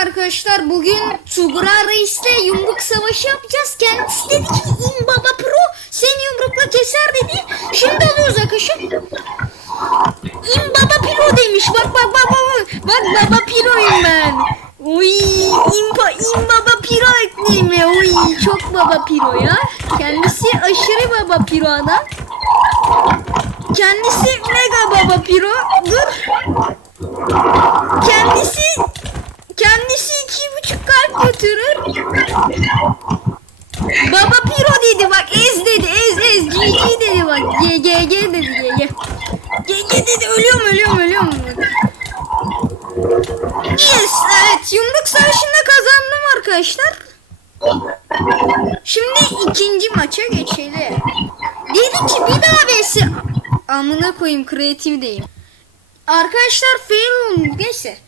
arkadaşlar. Bugün Tugra Reis'le yumruk savaşı yapacağız. Kendisi dedi ki İn Baba Pro seni yumrukla keser dedi. Şimdi alıyoruz arkadaşlar. İn Baba Pro demiş. Bak bak bak bak. Bak Baba Pro'yum ben. Uy, İn, ba, İn Baba Pro ekleyeyim ya. Uy, çok Baba Pro ya. Kendisi aşırı Baba Pro adam. Kendisi Mega Baba Pro. Dur. Kendisi kendisi iki buçuk kalp götürür. Baba Piro dedi bak ez dedi ez ez GG dedi bak G G G dedi G G G G dedi ölüyorum ölüyorum ölüyorum dedi. Yes evet yumruk savaşında kazandım arkadaşlar. Şimdi ikinci maça geçelim. Dedi ki bir daha vs amına koyayım kreatifdeyim. Arkadaşlar fail olmuş neyse.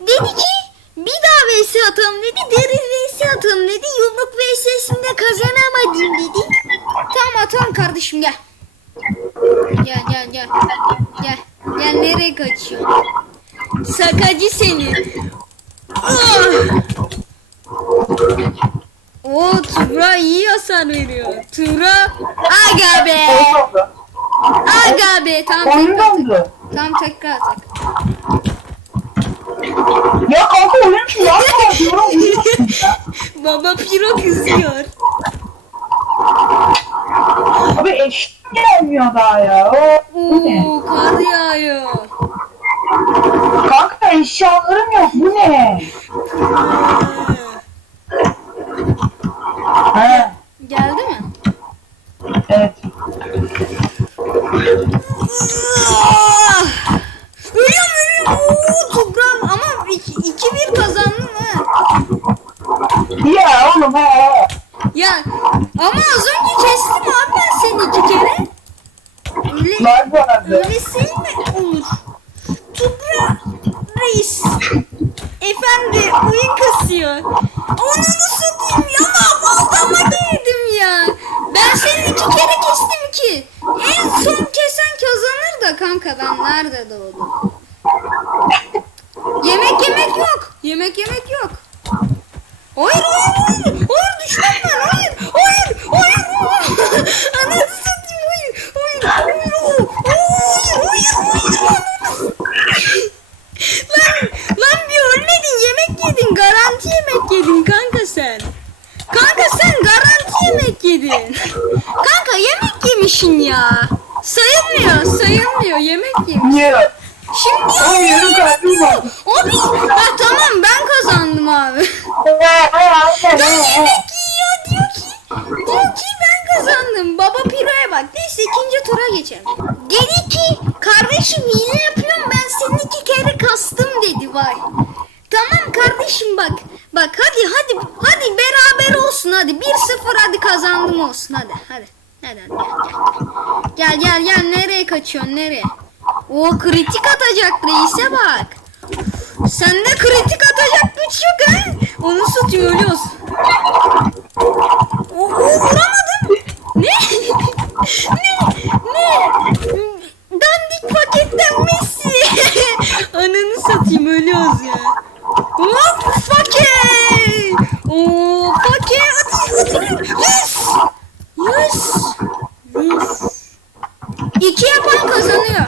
Dedi ki bir daha vs atalım dedi. Derin vs atalım dedi. Yumruk vs'sinde kazanamadım dedi. Tamam atalım kardeşim gel. Gel gel gel. Gel. Gel nereye kaçıyorsun? Sakacı seni. Ah! Oo Tura iyi hasar veriyor. Tura aga be. Aga be tamam Oyun tekrar tak. dondu. Tamam tekrar tak. Ya kanka oyun şu ya. Diyorum. Baba Piro kızıyor. Abi eşit gelmiyor daha ya. O, bu ne? Oo kar yağıyor. Kanka eşyalarım yok. Bu ne? He. Geldi mi? Evet. Ah! Ölüyorum ölüyorum. Oo Tugram ama 2-1 kazandım ha. Ya oğlum he he. Ya ama az önce kestim abi ben seni iki kere. Öyle, Var bu arada. öyle şey mi olur? Tubra reis. Efendi oyun kasıyor. Onu satayım ya valdama girdim ya. Ben seni iki kere kestim ki. En son kesen kazanır da kanka ben nerede doğdum? Yemek yemek yok. Yemek yemek yok. Hayır hayır hayır. Hayır düşman var. Hayır. Hayır. Hayır. hayır. Ananı satayım. Hayır. Hayır. Hayır. Hayır. Hayır. Hayır. Hayır. Lan, lan bir ölmedin yemek yedin garanti yemek yedin kanka sen. Kanka sen garanti yemek yedin. Kanka yemek yemişsin ya. Sayılmıyor sayılmıyor yemek yemiş. Niye? Şimdi Oğlum yarım kalbim var. Abi ha tamam ben kazandım abi. Ben yemek yiyor diyor ki diyor ki ben kazandım. Baba Piro'ya bak. Neyse ikinci tura geçelim. Dedi ki kardeşim hile yapıyorum ben seni iki kere kastım dedi vay. Tamam kardeşim bak. Bak hadi hadi hadi beraber olsun hadi. 1-0 hadi kazandım olsun hadi hadi. Hadi hadi gel gel. Gel gel gel nereye kaçıyorsun nereye? O kritik atacak reise bak. Sende kritik atacak güç yok ha. Onu satıyor ölüyoruz. Oo, vuramadım. Ne? ne? Ne? Dandik paketten Messi. Ananı satayım ölüyoruz ya. Hop fake. Oo fake atıyor. Yes. Yes. Yes. İki yapan kazanıyor.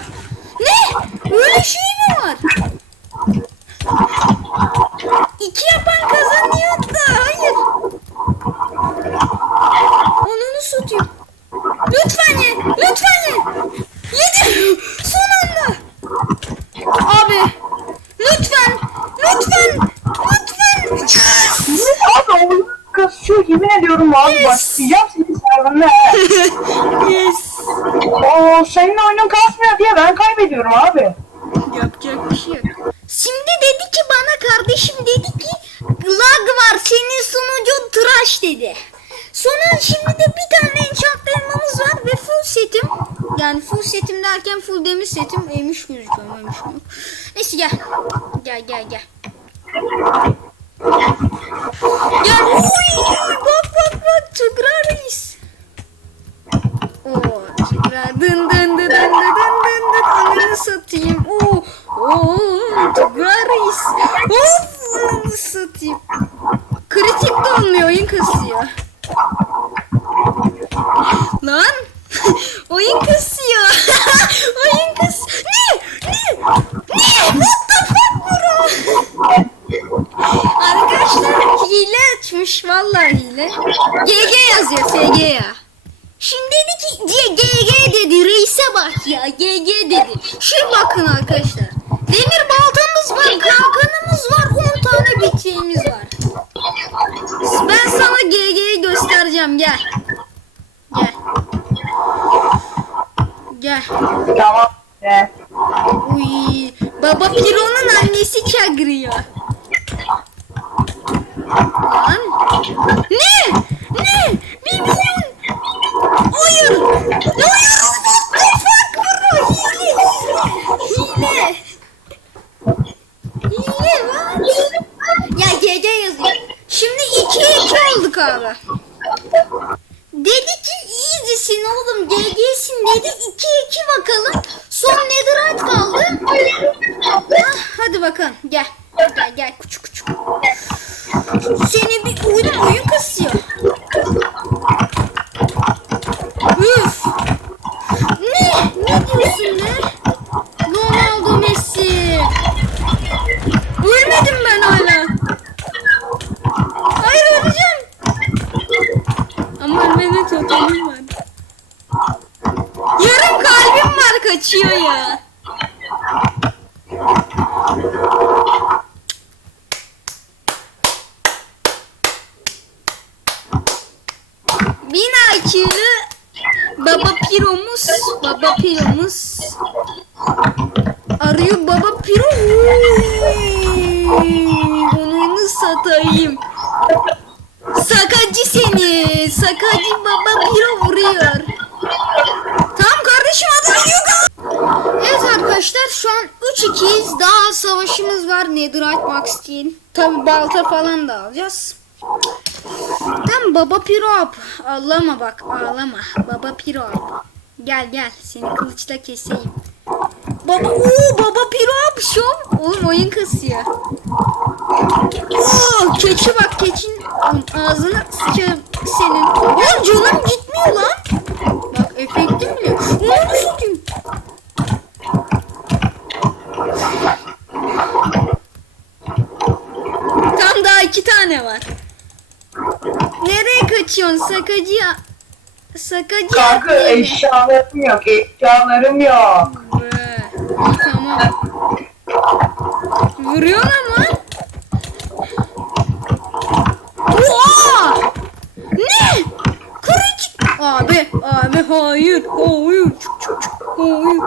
Ne? Öyle şey mi var? İki yapan kazanıyor da hayır. Onunu satayım. Lütfen ye. Lütfen ye. Yedim. Son anda. Abi. Lütfen. Lütfen. Lütfen. Yes. Abi oyun kasıyor yemin ediyorum abi başlayacağım senin serverine. yes. Oo senin oyunun kasmıyor diye ben kaybediyorum abi. Yapacak bir şey yok. Şimdi dedi ki bana kardeşim dedi ki lag var senin sunucun tıraş dedi. Sonra şimdi de bir tane enchant elmamız var ve full setim. Yani full setim derken full demir setim. Emiş gözüküyor emiş. Neyse gel. Gel gel gel. Gel. Oy, bak bak bak Tugra Reis. Oğlum Garis. Of satayım. Kritik de olmuyor oyun kasıyor. Lan. oyun kasıyor. oyun kas. Ne? Ne? Ne? What the fuck bro? Arkadaşlar hile açmış vallahi hile. GG yazıyor SG ya. Şimdi dedi ki GG dedi reise bak ya GG dedi. Şimdi bakın arkadaşlar. Demir baltamız var, kalkanımız var, 10 tane bittiğimiz var. Ben sana GG'yi göstereceğim gel. Gel. Gel. Tamam. Ee, Uy, baba Piro'nun annesi çağırıyor. Lan. Ne? Bir milyon. Hayır. Hayır. Ufak Piro. Hile. Hile. Hile lan. Ya GG yazıyor. Şimdi 2-2 olduk abi. Dedi ki iyicesin oğlum GG'sin dedi 2-2 bakalım. Son netherite kaldı. Ah, hadi bakalım gel. Gel gel küçük küçük. Seni bir oyun oyun kasıyor. Üf. Ne? Ne diyorsun ne? Ronaldo Messi. Ölmedim ben hala. Hayır öleceğim. Ama ölmenin totemim var. Yarım kalbim var kaçıyor ya. Bin IQ'lu Baba Piro'muz Baba Piro'muz Arıyor Baba Piro Uy, Onu satayım Sakacı seni Sakacı Baba Piro vuruyor Tamam kardeşim adı yok Evet arkadaşlar şu an 3-2'yiz Daha savaşımız var Netherite Max Steel Tabi balta falan da alacağız Tam baba pirop. Ağlama bak ağlama. Baba pirop. Gel gel seni kılıçla keseyim. Baba oo baba pirop şov. Oğlum oyun kasıyor. Oo keçi bak Oğlum, ağzını sıçarım senin. Oğlum canım gitmiyor lan. Bak efektim bile. Onu satayım. Tam daha iki tane var. Nereye kaçıyorsun sakacı? Sakacı. kanka eşyalarım yok. Eşyalarım yok. Be, iyi, tamam. Vuruyorsun ama. Oha! Ne? Kırıcı. Abi, abi hayır, hayır, çık çık çık, hayır.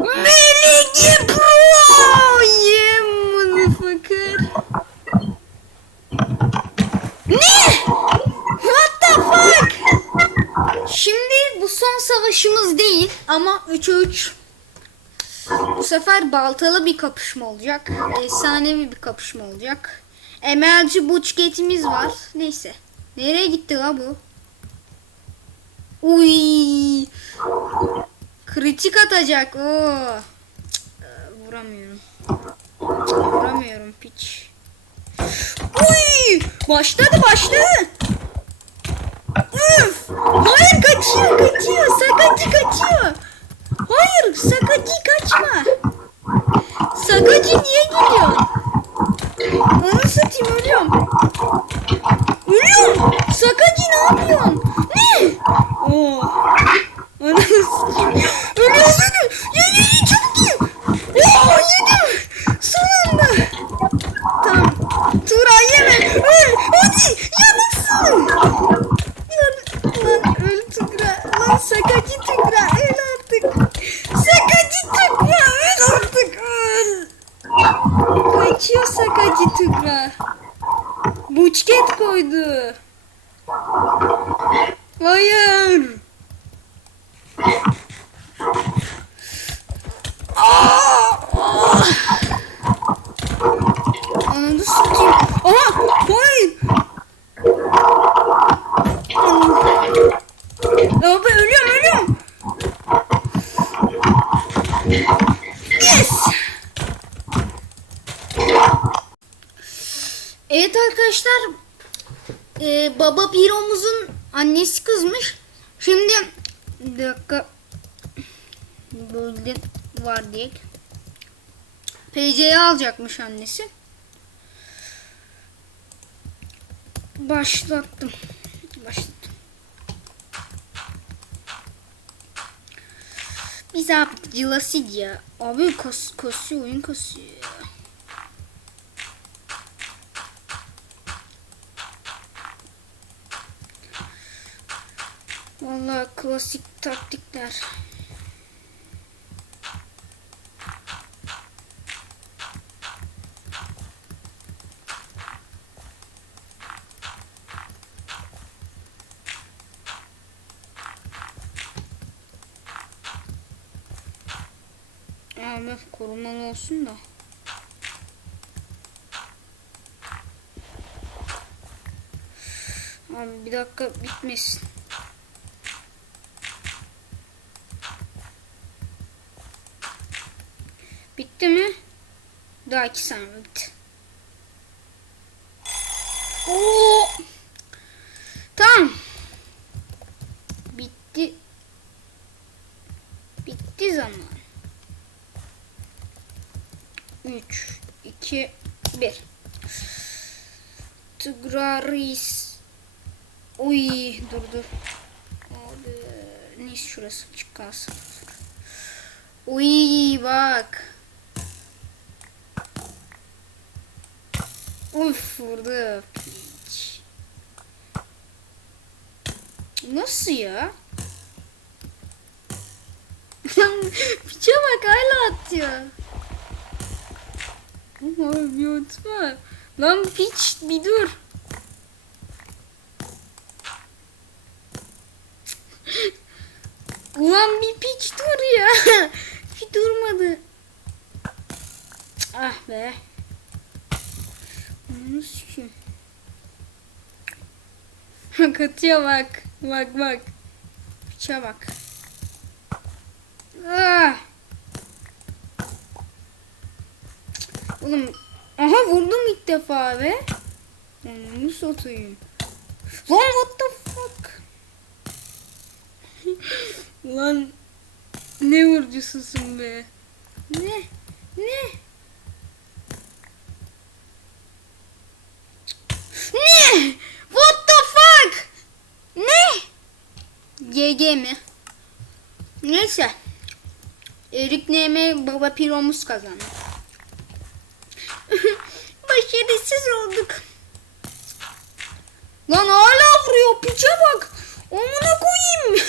Melike Pro! Yeah, motherfucker. Ne? What the fuck? Şimdi bu son savaşımız değil ama 3'e 3. Bu sefer baltalı bir kapışma olacak. Efsanevi bir kapışma olacak. Emelci buçketimiz var. Neyse. Nereye gitti la bu? Uy. Kritik atacak. Oo. Vuramıyorum. Vuramıyorum piç. Uy! Başladı başladı. Üf! Hayır kaçıyor kaçıyor. Sakacı kaçıyor. Hayır sakacı kaçma. Sakacı niye gidiyor? Onu satayım ölüyorum. Ölüyorum. Sakacı ne yapıyorsun? Ne? Oo. Onu satayım. Ölüyorsun. Ya ya ya çabuk ye. Oo yedim. Son anda. Tamam. Tuğra yeme. Öl. Hadi. Ya nasıl? Lan, lan öl Tuğra. Lan sakacı Tuğra. Öl artık. Sakacı Tuğra. Öl artık. Öl. Kaçıyor sakacı Tuğra. Buçket koydu. Hayır. Aa! Aa! Ananı sikeyim. Aha! Hayır! Abi ölüyorum ölüyorum. Yes! Evet arkadaşlar. Ee, baba Piro'muzun annesi kızmış. Şimdi bir dakika. Böyle var diye. PC'yi alacakmış annesi. Başlattım. Başladım. Biz yaptık Cilasid ya. Abi kas, kasıyor oyun kasıyor ya. Vallahi klasik taktikler. Abi korumalı olsun da. Abi bir dakika bitmesin. Bitti mi? Daha iki saniye bitti. Oo! Tamam. Bitti. Bitti zaman. 3, 2, 1. Tıgraris. Uy dur dur. Abi neyse şurası çık. Uy bak. Uf vurdu. Nasıl ya? Piçe bak hala atıyor. Ama bir atma. Lan piç bir dur. Ulan bir piç dur ya. bir durmadı. Ah be. Bunu sikeyim. Bak atıyor bak. Bak bak. Piçe bak. Ah. Oğlum aha vurdum ilk defa be. Onu satayım. Lan what the fuck? Lan ne vurucususun be? Ne? Ne? What the fuck? Ne? GG mi? Neyse. Erik Neme Baba Piromuz kazandı. Başarısız olduk. Lan hala vuruyor piçe bak. Amına koyayım.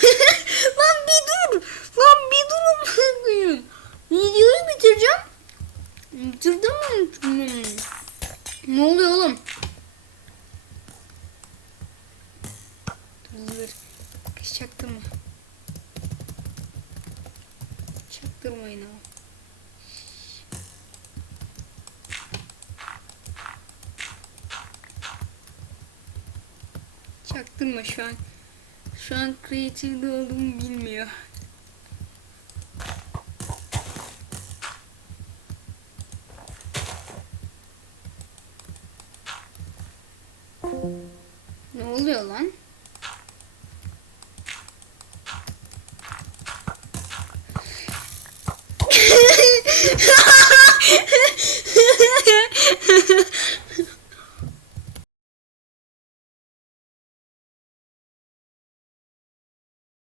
Lan bir dur. Lan bir dur koyayım. Videoyu bitireceğim. Bitirdim mi? Ne oluyor oğlum? Dur dur. Kız çaktırma. Çaktırmayın ama. Çaktırma şu an. Şu an creative'de olduğumu bilmiyor.